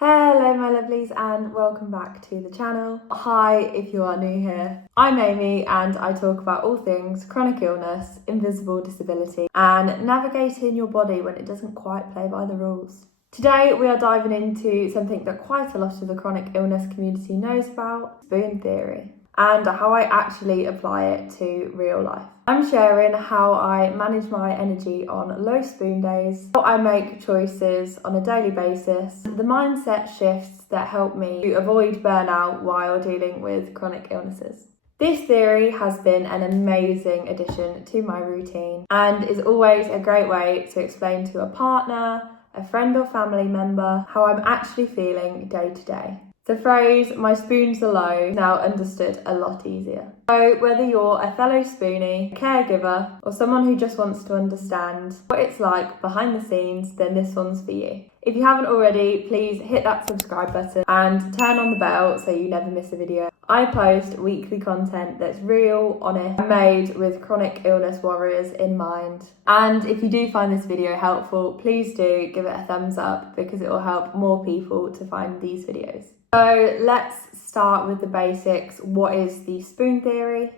Hello my lovelies and welcome back to the channel. Hi if you are new here. I'm Amy and I talk about all things chronic illness, invisible disability and navigating your body when it doesn't quite play by the rules. Today we are diving into something that quite a lot of the chronic illness community knows about, spoon theory, and how I actually apply it to real life. I'm sharing how I manage my energy on low spoon days, how I make choices on a daily basis, the mindset shifts that help me to avoid burnout while dealing with chronic illnesses. This theory has been an amazing addition to my routine and is always a great way to explain to a partner, a friend or family member how I'm actually feeling day to day. The phrase, "my spoons are low," is now understood a lot easier. So whether you're a fellow spoonie, a caregiver, or someone who just wants to understand what it's like behind the scenes, then this one's for you. If you haven't already, please hit that subscribe button and turn on the bell so you never miss a video. I post weekly content that's real, honest, and made with chronic illness warriors in mind. And if you do find this video helpful, please do give it a thumbs up because it will help more people to find these videos. So let's start with the basics. What is the spoon theory?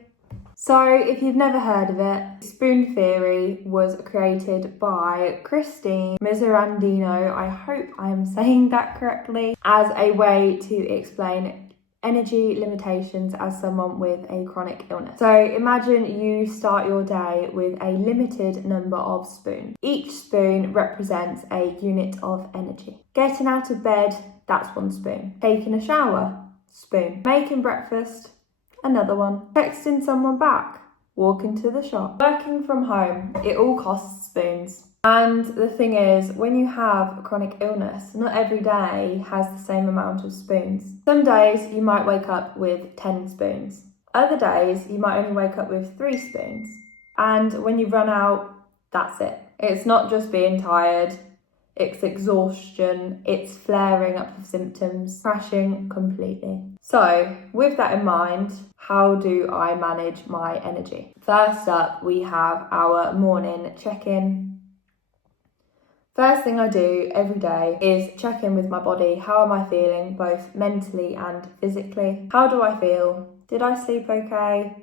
So if you've never heard of it, spoon theory was created by Christine Miserandino, I hope I am saying that correctly, as a way to explain energy limitations as someone with a chronic illness. So imagine you start your day with a limited number of spoons. Each spoon represents a unit of energy. Getting out of bed, that's one spoon. Taking a shower, spoon. Making breakfast, another one. Texting someone back, walking to the shop, working from home, it all costs spoons. And the thing is, when you have a chronic illness, not every day has the same amount of spoons. Some days you might wake up with 10 spoons. Other days you might only wake up with 3 spoons. And when you run out, that's it. It's not just being tired, it's exhaustion, it's flaring up of symptoms, crashing completely. So with that in mind, how do I manage my energy? First up, we have our morning check-in. First thing I do every day is check in with my body. How am I feeling, both mentally and physically? How do I feel? Did I sleep okay?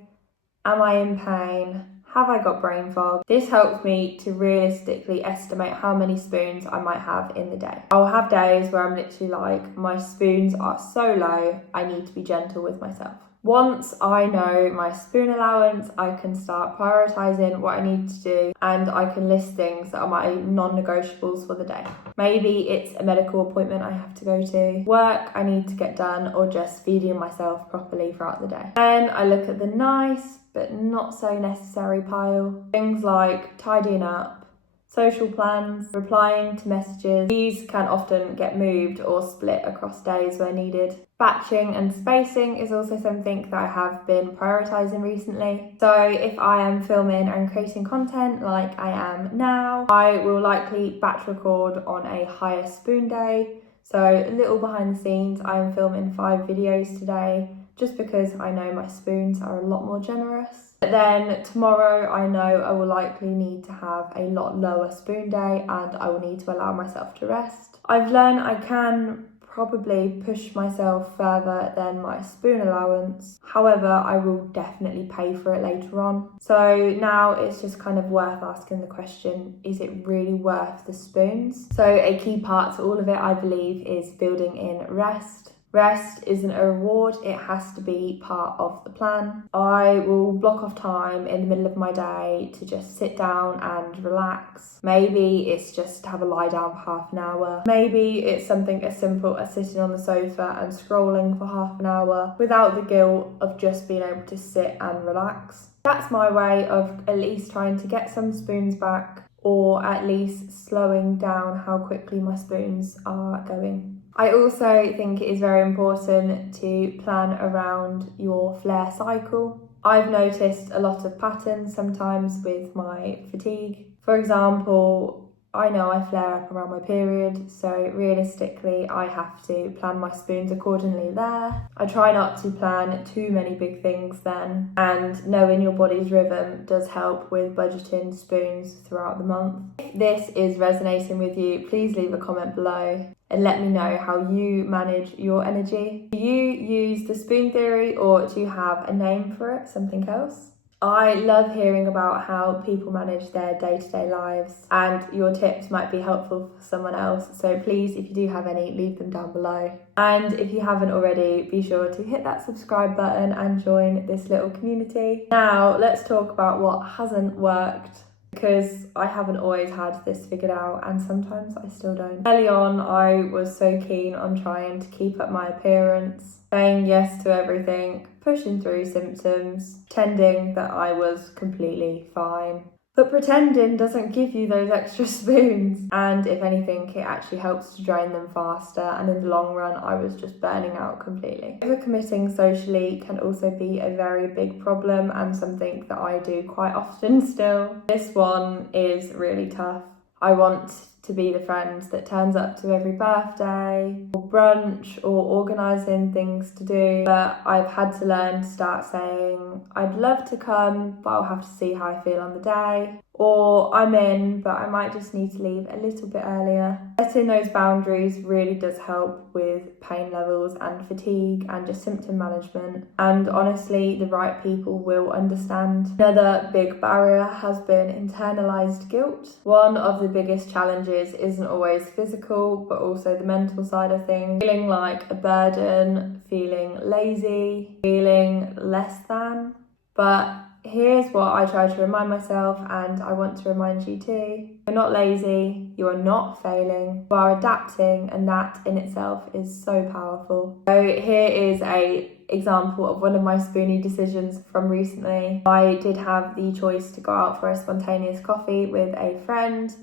Am I in pain? Have I got brain fog? This helps me to realistically estimate how many spoons I might have in the day. I'll have days where I'm literally like, my spoons are so low, I need to be gentle with myself. Once I know my spoon allowance, I can start prioritising what I need to do and I can list things that are my non-negotiables for the day. Maybe it's a medical appointment I have to go to, work I need to get done, or just feeding myself properly throughout the day. Then I look at the nice but not so necessary pile. Things like tidying up, social plans, replying to messages. These can often get moved or split across days where needed. Batching and spacing is also something that I have been prioritising recently. So if I am filming and creating content like I am now, I will likely batch record on a higher spoon day. So a little behind the scenes, I am filming 5 videos today just because I know my spoons are a lot more generous. But then tomorrow I know I will likely need to have a lot lower spoon day and I will need to allow myself to rest. I've learned I can probably push myself further than my spoon allowance. However, I will definitely pay for it later on. So now it's just kind of worth asking the question, is it really worth the spoons? So a key part to all of it, I believe, is building in rest. Rest isn't a reward, it has to be part of the plan. I will block off time in the middle of my day to just sit down and relax. Maybe it's just to have a lie down for half an hour. Maybe it's something as simple as sitting on the sofa and scrolling for half an hour without the guilt of just being able to sit and relax. That's my way of at least trying to get some spoons back, or at least slowing down how quickly my spoons are going. I also think it is very important to plan around your flare cycle. I've noticed a lot of patterns sometimes with my fatigue. For example, I know I flare up around my period, so realistically I have to plan my spoons accordingly there. I try not to plan too many big things then, and knowing your body's rhythm does help with budgeting spoons throughout the month. If this is resonating with you, please leave a comment below and let me know how you manage your energy. Do you use the spoon theory, or do you have a name for it, something else? I love hearing about how people manage their day-to-day lives, and your tips might be helpful for someone else, so please, if you do have any, leave them down below. And if you haven't already, be sure to hit that subscribe button and join this little community. Now let's talk about what hasn't worked, because I haven't always had this figured out, and sometimes I still don't. Early on, I was so keen on trying to keep up my appearance, saying yes to everything, pushing through symptoms, pretending that I was completely fine. But pretending doesn't give you those extra spoons, and if anything, it actually helps to drain them faster, and in the long run, I was just burning out completely. Overcommitting socially can also be a very big problem, and something that I do quite often still. This one is really tough. I want to be the friend that turns up to every birthday or brunch or organising things to do, but I've had to learn to start saying I'd love to come, but I'll have to see how I feel on the day, or I'm in, but I might just need to leave a little bit earlier. Setting those boundaries really does help with pain levels and fatigue and just symptom management, and honestly, the right people will understand. Another big barrier has been internalised guilt. One of the biggest challenges isn't always physical, but also the mental side of things. Feeling like a burden, feeling lazy, feeling less than. But here's what I try to remind myself, and I want to remind you too. You're not lazy, you are not failing, you are adapting, and that in itself is so powerful. So here is a example of one of my spoony decisions from recently. I did have the choice to go out for a spontaneous coffee with a friend,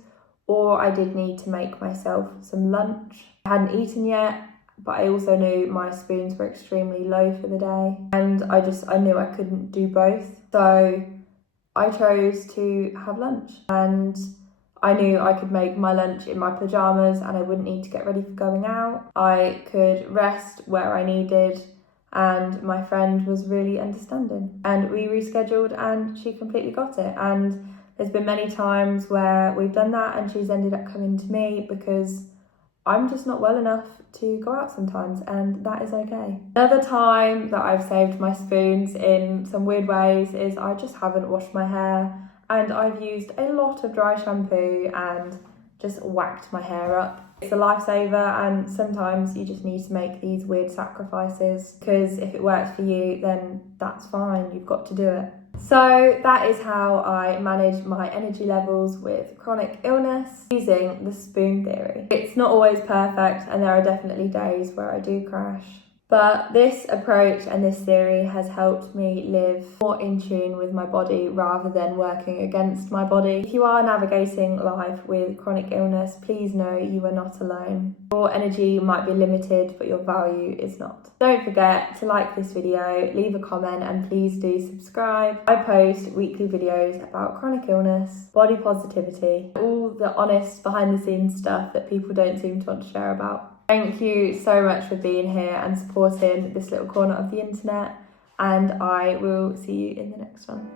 or I did need to make myself some lunch. I hadn't eaten yet, but I also knew my spoons were extremely low for the day, and I knew I couldn't do both. So I chose to have lunch, and I knew I could make my lunch in my pyjamas and I wouldn't need to get ready for going out. I could rest where I needed, and my friend was really understanding, and we rescheduled and she completely got it. And there's been many times where we've done that and she's ended up coming to me because I'm just not well enough to go out sometimes, and that is okay. Another time that I've saved my spoons in some weird ways is I just haven't washed my hair, and I've used a lot of dry shampoo and just whacked my hair up. It's a lifesaver, and sometimes you just need to make these weird sacrifices, because if it works for you, then that's fine, you've got to do it. So that is how I manage my energy levels with chronic illness using the spoon theory. It's not always perfect, and there are definitely days where I do crash. But this approach and this theory has helped me live more in tune with my body rather than working against my body. If you are navigating life with chronic illness, please know you are not alone. Your energy might be limited, but your value is not. Don't forget to like this video, leave a comment, and please do subscribe. I post weekly videos about chronic illness, body positivity, all the honest behind the scenes stuff that people don't seem to want to share about. Thank you so much for being here and supporting this little corner of the internet, and I will see you in the next one.